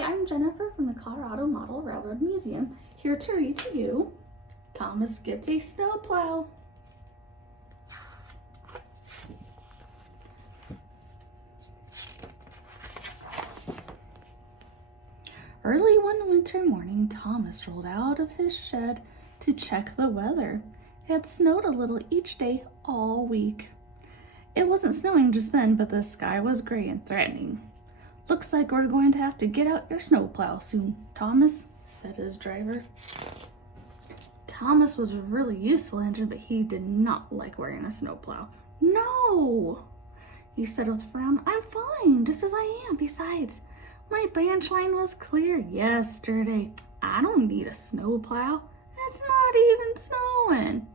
Hi, I'm Jennifer from the Colorado Model Railroad Museum, here to read to you, Thomas Gets a Snowplow. Early one winter morning, Thomas rolled out of his shed to check the weather. It had snowed a little each day all week. It wasn't snowing just then, but the sky was gray and threatening. Looks like we're going to have to get out your snowplow soon, Thomas, said his driver. Thomas was a really useful engine, but he did not like wearing a snowplow. No, he said with a frown. I'm fine, just as I am. Besides, my branch line was clear yesterday. I don't need a snowplow. It's not even snowing.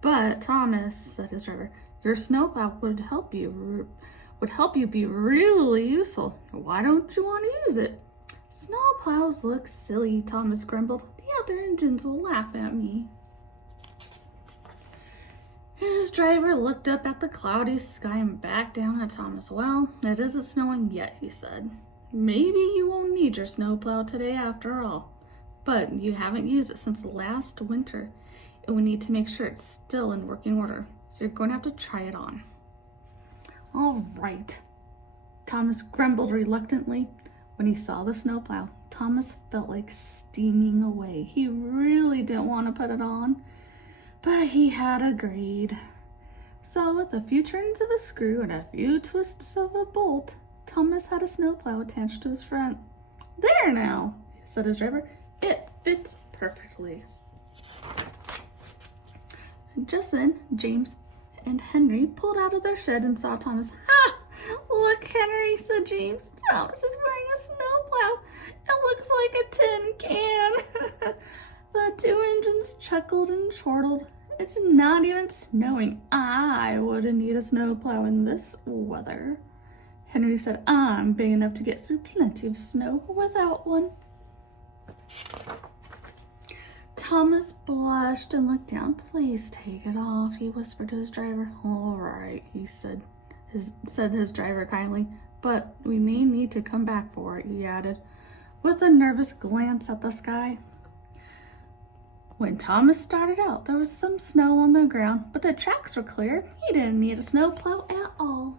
But Thomas, said his driver, your snowplow would help you be really useful. Why don't you want to use it? Snowplows look silly, Thomas grumbled. The other engines will laugh at me. His driver looked up at the cloudy sky and back down at Thomas. Well, it isn't snowing yet, he said. Maybe you won't need your snowplow today after all. But you haven't used it since last winter, and we need to make sure it's still in working order. So you're going to have to try it on. All right, Thomas grumbled reluctantly. When he saw the snowplow, Thomas felt like steaming away. He really didn't want to put it on, but he had agreed. So with a few turns of a screw and a few twists of a bolt, Thomas had a snowplow attached to his front. There now, said his driver. It fits perfectly. Just then, James and Henry pulled out of their shed and saw Thomas. Ha! Look, Henry, said James. Thomas is wearing a snowplow. It looks like a tin can. The two engines chuckled and chortled. It's not even snowing. I wouldn't need a snowplow in this weather. Henry said, I'm big enough to get through plenty of snow without one. Thomas blushed and looked down. Please take it off, he whispered to his driver. All right, he said his driver kindly, but we may need to come back for it, he added, with a nervous glance at the sky. When Thomas started out, there was some snow on the ground, but the tracks were clear. He didn't need a snowplow at all.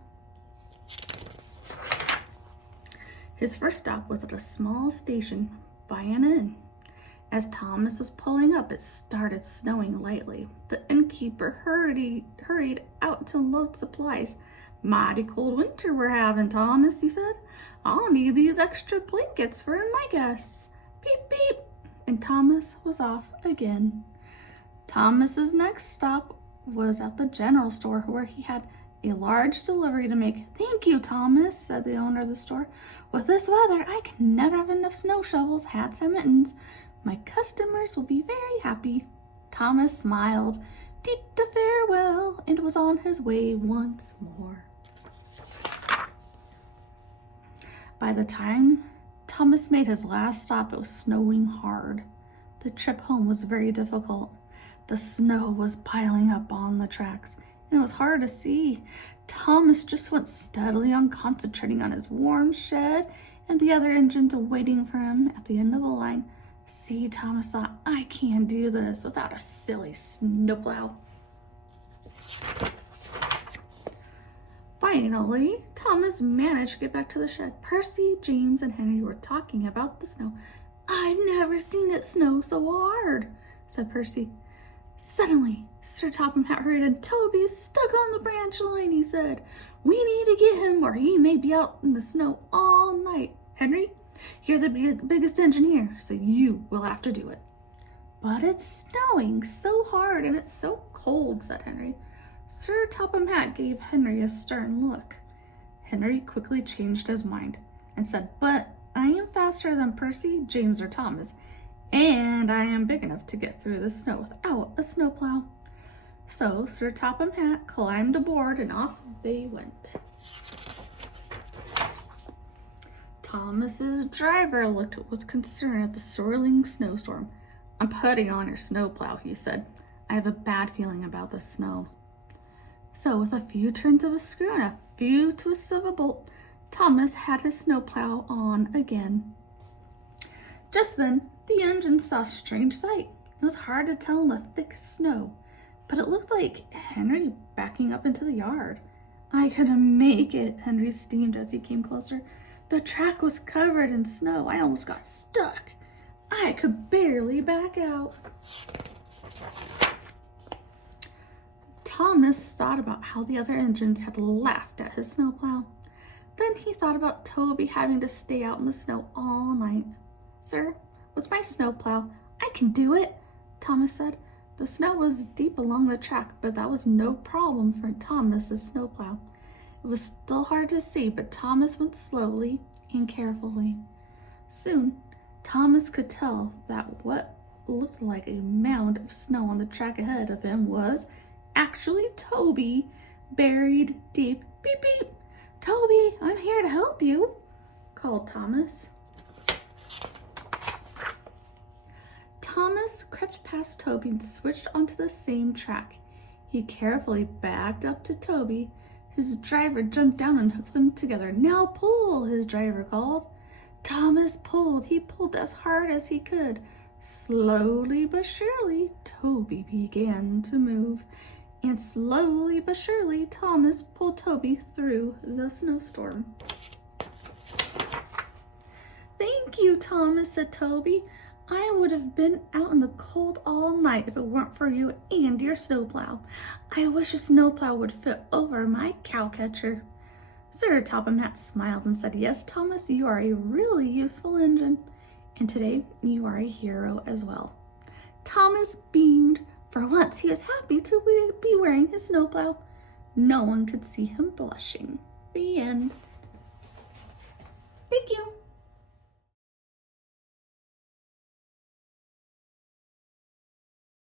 His first stop was at a small station by an inn. As Thomas was pulling up, it started snowing lightly. The innkeeper hurried out to load supplies. Mighty cold winter we're having, Thomas, he said. I'll need these extra blankets for my guests. Beep, beep. And Thomas was off again. Thomas's next stop was at the general store, where he had a large delivery to make. Thank you, Thomas, said the owner of the store. With this weather, I can never have enough snow shovels, hats, and mittens. My customers will be very happy. Thomas smiled, dipped a farewell, and was on his way once more. By the time Thomas made his last stop, it was snowing hard. The trip home was very difficult. The snow was piling up on the tracks, and it was hard to see. Thomas just went steadily on, concentrating on his warm shed and the other engines waiting for him at the end of the line. See, Thomas thought, I can't do this without a silly snowplow. Finally, Thomas managed to get back to the shed. Percy, James, and Henry were talking about the snow. I've never seen it snow so hard, said Percy. Suddenly, Sir Topham Hatt hurried in. Toby is stuck on the branch line, he said. We need to get him, or he may be out in the snow all night. Henry, you're the biggest engineer, so you will have to do it. But it's snowing so hard and it's so cold, said Henry. Sir Topham Hatt gave Henry a stern look. Henry quickly changed his mind and said, but I am faster than Percy, James, or Thomas, and I am big enough to get through the snow without a snowplow. So Sir Topham Hatt climbed aboard and off they went. Thomas's driver looked with concern at the swirling snowstorm. I'm putting on your snowplow, he said. I have a bad feeling about the snow. So with a few turns of a screw and a few twists of a bolt, Thomas had his snowplow on again. Just then, the engine saw a strange sight. It was hard to tell in the thick snow, but it looked like Henry backing up into the yard. "I couldn't make it," Henry steamed as he came closer. "The track was covered in snow. I almost got stuck. I could barely back out." Thomas thought about how the other engines had laughed at his snowplow. Then he thought about Toby having to stay out in the snow all night. "Sir, with my snowplow, I can do it," Thomas said. The snow was deep along the track, but that was no problem for Thomas's snowplow. It was still hard to see, but Thomas went slowly and carefully. Soon, Thomas could tell that what looked like a mound of snow on the track ahead of him was actually Toby, buried deep. "Beep, beep! Toby, I'm here to help you," called Thomas. Thomas crept past Toby and switched onto the same track. He carefully backed up to Toby. His driver jumped down and hooked them together. "Now pull," his driver called. Thomas pulled. He pulled as hard as he could. Slowly but surely, Toby began to move. And slowly but surely, Thomas pulled Toby through the snowstorm. "Thank you, Thomas," said Toby. "I would have been out in the cold all night if it weren't for you and your snowplow. I wish a snowplow would fit over my cowcatcher." Sir Topham Hatt smiled and said, "Yes, Thomas, you are a really useful engine. And today you are a hero as well." Thomas beamed. For once, he was happy to be wearing his snowplow. No one could see him blushing. The end.